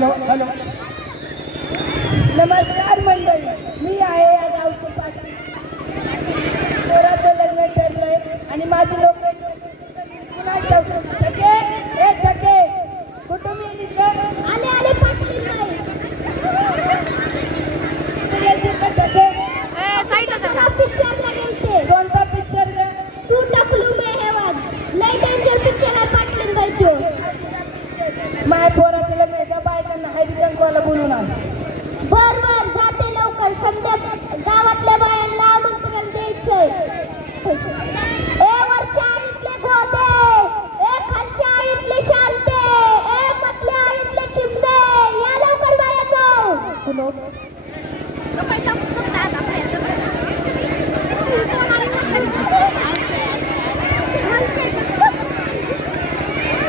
Hello hello. नमस्कार मंडळी, मी आहे या गावचे पाटील. पोराचं लग्न ठरलंय आणि माझी लोक पुन्हा ठके हे ठके कुटुंबी आले आले पाटील नाही पिक्चरला गेलते. कोणता पिक्चर ग? तू टकलू में हेवान लय डेंजर पिक्चर आहे पाटील बाईचो. माय पोराचं लग्न त्या बायकांना हरिजनवाला बोलून आण. बर बर जाते लवकर. समजा गावातल्या बायांना आमंत्रण द्यायचंय. ए वरच्या आळीतले गोदे, ए खालच्या आळीतले शांते, ए मधल्या आळीतले चिमणे, या लवकर बायांनो. कुलो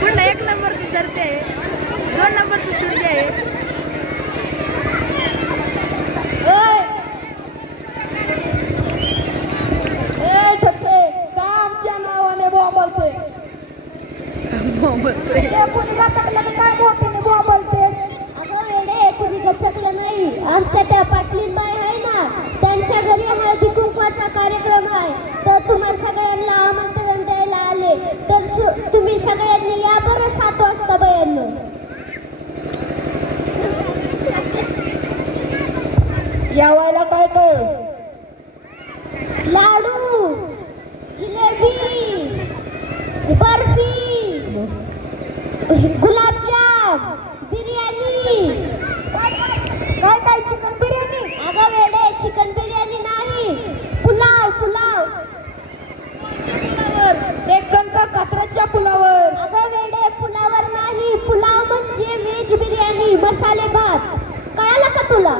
पुढला 1 नंबरची सरते आहे, 2 नंबरची सुरती आहे. आमच्या नावाने बोंबलतोय. कुणी गचकलं तर काय मोठीने बोंबलते. अगं वेडे, कुणी गचकलं नाही. आमच्या त्या पाटलीन बाई आहे ना, त्यांच्या घरी हळदी कुंकवाचा कार्यक्रम आहे. तर तुम्हाला सगळ्यांना आमंत्रण द्यायला आले. तर तुम्ही सगळ्यांनी या बरं 7 वाजता बायांनो. जेवायला काय काय? लाडू, जिलेबी, बर्फी, गुलाबजाम, बिर्याणी. काय काय? चिकन बिर्याणी? अगं वेडे, चिकन बिर्याणी नाही, पुलाव पुलाव. डेक्कन का कात्रजच्या पुलावर? अगं वेडे, पुलावर नाही, पुलाव म्हणजे व्हेज बिर्याणी, मसाले भात. कळलं का तुला?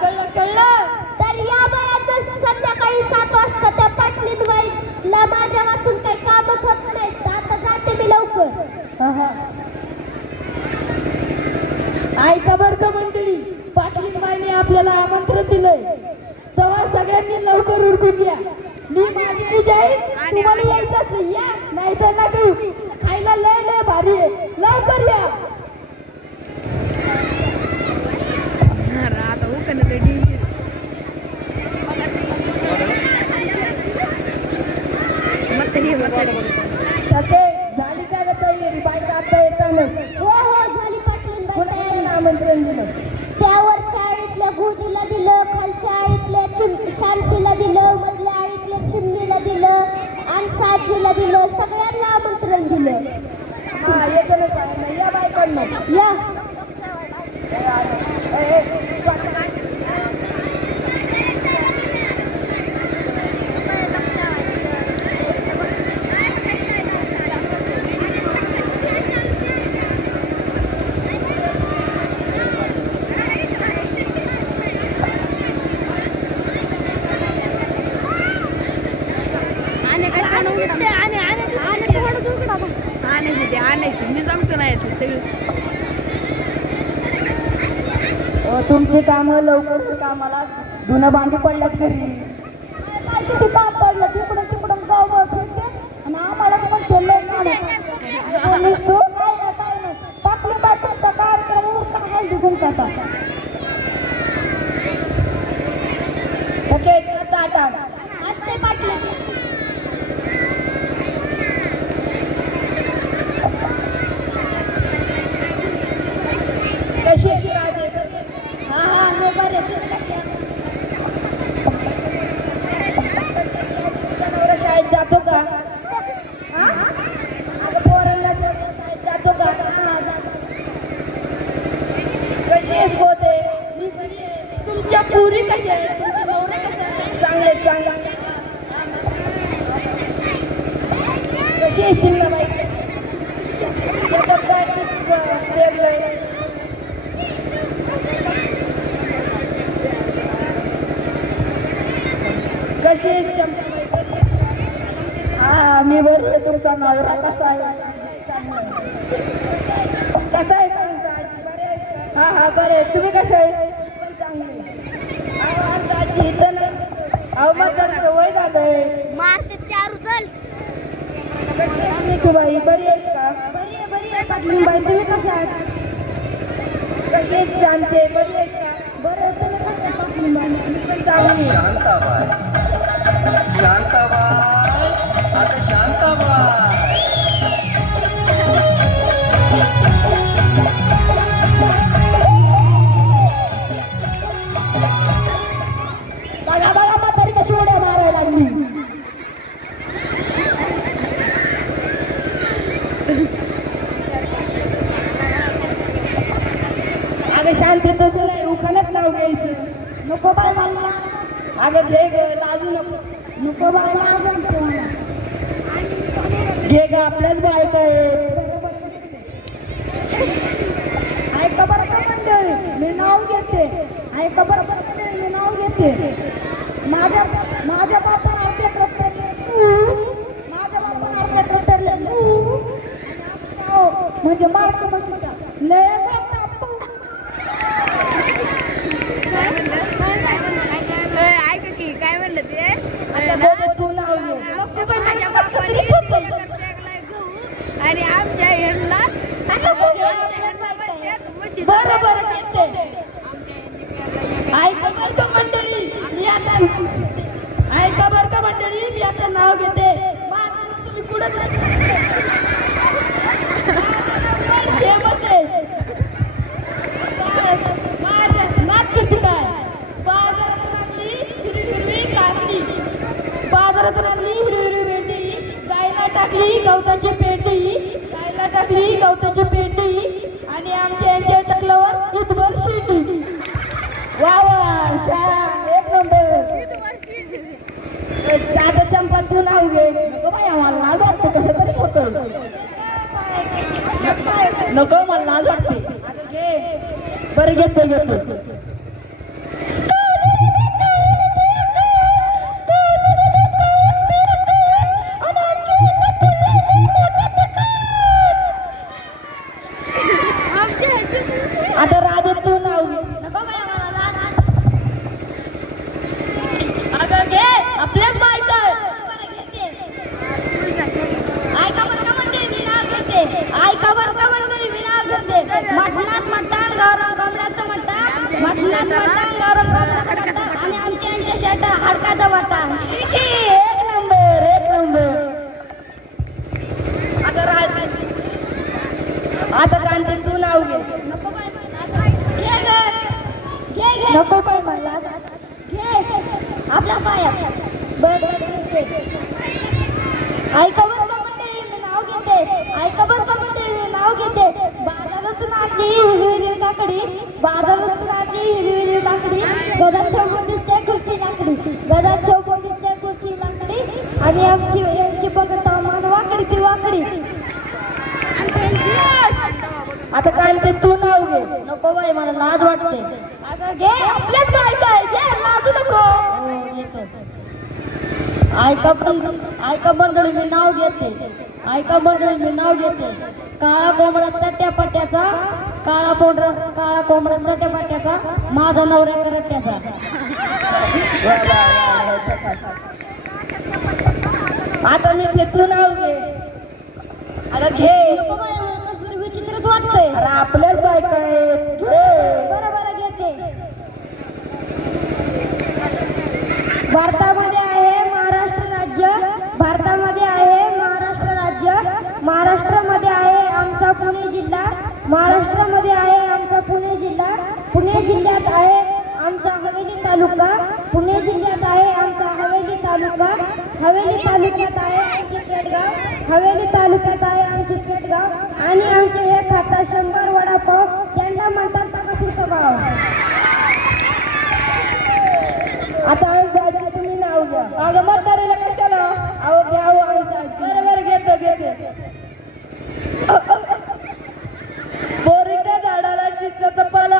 कळलं कळलं. तर या बायांना संध्याकाळी 7 वाजता त्या पाटलीन बाईला माझ्या वाचून काही कामच होत नाही. आता जाते मी लवकर. ऐका बर का मंडळी, पाटलीन बाईने आपल्याला आमंत्रण दिलंय. तेव्हा सगळ्यांनी लवकर उरकून या. मी माझी पूजा आहे, तुम्हाला यायचंच नाही या, नाही तर ना घेऊ. खायला लय लय भारी आहे, लवकर या. आता उकन झाली का ग तयारी? बायका आता येताना. हो हो झाली पाटलीन बाई. आमंत्रण दिलं. त्यावर चाळीतल्या गुदीला दिलं, खालच्या आळीतल्या शांतीला दिलं, मधल्या आळीतल्या चिमणीला दिलं आणि साजीला दिलं. सगळ्यांना आमंत्रण दिलं. हा येतो ना या बायकांना या. आणायची मी सांगतो नाही ते सगळं. तुमची कामं लवकर कामाला धुणं भांडी पडल्यात घरी. किती काम पडलं तिकडं तिकडं गाव फिरते आणि आम्हाला पण ठेवलंय टाकली बायकांचा कार्यक्रम उरका घुमता. ओके टाटा असते पाटलं. कशी आहे राजे? हा हा मी बरे. तुम्ही कशी आहात? तुझा नवरा शाळेत जातो का? अगं पोरांना सोडून शाळेत जातो का? कशी आहेस गोदे? मी बरी आहे. तुमच्या पुरी कशी आहे? तुमचा नवरा कसा आहे? चांगले चांगला. कशी आहे चिन्नाबाई? कशी आहे चंपाबाई? हा मी बरी आहे. तुमचा नवरा कसा आहे? कसा आहे सांगता आजी? बरे आहे? हा हा बरे. तुम्ही कसं आहे? पण चांगले. आमचा आजी इथं नाही. अहो मग वय झालंय. मारते त्या रुजल. बाई बरी आहेस का? बरी आहे बरी आहे. बाई तुम्ही कसं आहात? कशीच शांती बरी आहे का? बरं तुम्ही कसं पाटली मारली? मी पण जाऊन येईन. शांताबाई शांताबाई आता शांताबाई बघा बघा म्हातारी कशी उड्या मारायला लागली. अगं शांती तसं नाही उखाण्यात नाव घ्यायचं. नको बाय मला. अगं घे ग लाजू नको. नको बाय लाजू घे ग आपल्याच बायका आहे. ऐका बरं का मंडळी मी नाव घेते. ऐका बरं का मंडळी मी नाव घेते. माझ्या बापानं अर्ध्या प्रकारले माझ्या बापानं अर्ध्या प्रकारले म्हणजे मार्क बसला लय मोठा ऐका की काय म्हणलं ते आता बोलत तू नाव घे. नको बाई, माझ्या मला कसं तरीच बापाने होतं. पेरलाय गहू आणि आमच्या ह्यांना बरं बरं घेते. ऐका बरं का मंडळी मी आता ऐका बरं का मंडळी मी आता नाव घेते. माझं नाव तुम्ही पुढे फेमस आहे. माझं नाच किती काय बाजारातून आणली हिरवी काकडी. बाजारातून आणली हिरवी भेंडी. गायला टाकली गवताची पेटी. गायला टाकली गवताची पेटी आणि आमच्या यांच्या टाकल्यावर इथभर शिटी. वा वा छान एक नंबर. आता चंपा तू नाव घे. नको बाई आम्हाला लाज वाटतं कसं तरी होतं. नको मला लाज वाटते. आता घे बरं घेते घेते. आता राधे तू नाव घे. नको बाई मला लाज. अगं घे आपल्याच बायका आहे. ऐका बरं का म्हणते मी नाव घेते. ऐका बरं का म्हणते मी नाव घेते. मटणात मटण गावरान कोंबड्याचं मटण. मटणात मटण गावरान कोंबड्याचं मटण आणि आमच्या यांच्या शेटा हाडकाचं मटण. एक नंबर एक नंबर. आता कांते तू नाव घे. नको बाई घे ग. घे घे नको बाई मला घे आपल्या पायात. बरं ऐका बरं का म्हणते मी नाव घेते. ऐका बरं का म्हणते मी नाव घेते. बाजारातून आणली हिरवी काकडी. बाजारातून आणली हिरवी काकडी. गदात चौकोटीच्या खुर्ची लाकडी. गदात चौकोटीच्या खुर्ची लाकडी आणि आमची यांची बघत आम्हाला वाकडी ती वाकडी. आता कांते तू नाव घे. नको बाई मला लाज वाटते. अगं घे आपल्याच बायका आहे. घे लाजू नको. ऐका मंडळी मी नाव घेते. ऐका मंडळी मी नाव घेते. काळा कोंबडा चट्ट्यापट्ट्याचा. काळा कोंबडा चट्ट्यापट्ट्याचा. माझा नवऱ्या करट्ट्याचा. आता मी घे तू नाव घे. अगं घे विचित्रच वाटतंय. अरे आपल्याच बायका आहेत. बरं बरं घेते. भारतामध्ये आहे महाराष्ट्र राज्य. भारतामध्ये आहे महाराष्ट्र राज्य. महाराष्ट्रामध्ये आहे आमचा पुणे जिल्हा. महाराष्ट्रामध्ये आहे आमचा पुणे जिल्हा. पुणे जिल्ह्यात आहे आमचा हवेली तालुका. पुणे जिल्ह्यात आहे आमचा हवेली तालुका. हवेली तालुक्यात आहे आमचे पेडगाव. हवेली तालुक्यात आहे आमचे पेडगाव आणि आमचे हे खाता 100 वडापाव. त्यांना म्हणतात तकासूरचा भाव. आता तुम्ही नाव घ्या. अगं म्हातारीला कशाला अहो घ्यावं. बरोबर घेतो घेते. बोरीच्या झाडाला चिंचेचा पाला.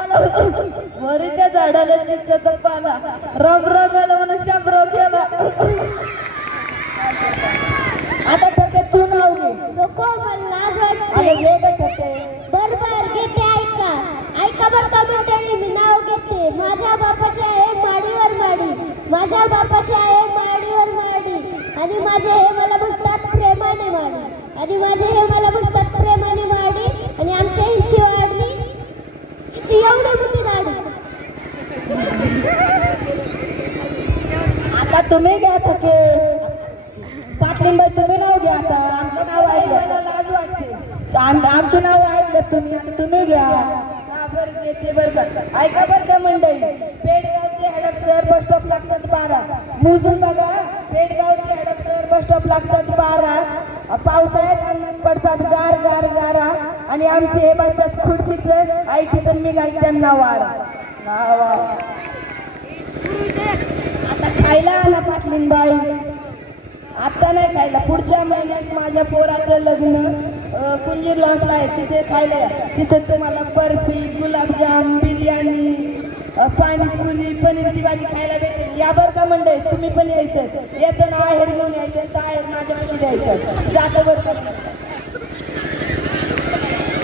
बोरीच्या झाडाला चिंचेचा पाला. रम रम आला म्हणून शंभर केला. आता सध्या तू नाव घे. नको मला लाज वाटते. घे ग सध्या. बरोबर घेते. ऐका ऐका बरं का मंडळी मी नाव घेते. माझ्या बापाचे आहे माडीवर माडी. माझ्या बापाचे आहे माडीवर माडी आणि माझे हे मला बघतात प्रेमाने माडी. आणि माझे हे मला बघतात प्रेमाने माडी आणि आमच्या हिची वाडी किती आता तुम्ही घ्या थके पाटलीन बाई तुम्ही नाव घ्या आता आमचं नाव ऐकलं लाज वाटते आमचं नाव ऐकलं तुम्ही आता तुम्ही घ्या बरं घेते बरं ऐका बरं का मंडळी पेडगावचे हडपसर बस स्टॉप लागतात 12 मोजून बघा पेडगावचे हडपसर बस स्टॉप लागतात 12 पावसाळ्यात अंगणात पडतात गार गार गारा आणि आमचे हे बसतात खुर्चीत ऐकत मी काही त्यांना वारा आता खायला आला पाटलीन बाई आता नाही खायला पुढच्या महिन्यात माझ्या पोराचं लग्न कुंजीर लॉन्सला आहे तिथे खायला या तिथे तुम्हाला बर्फी गुलाबजाम बिर्याणी पाणीपुरी पनीरची भाजी खायला भेटेल या बरं का मंडळी तुम्ही पण यायचं येताना आहेर घेऊन यायचं आहेर माझ्यापाशी द्यायचं जातं बरं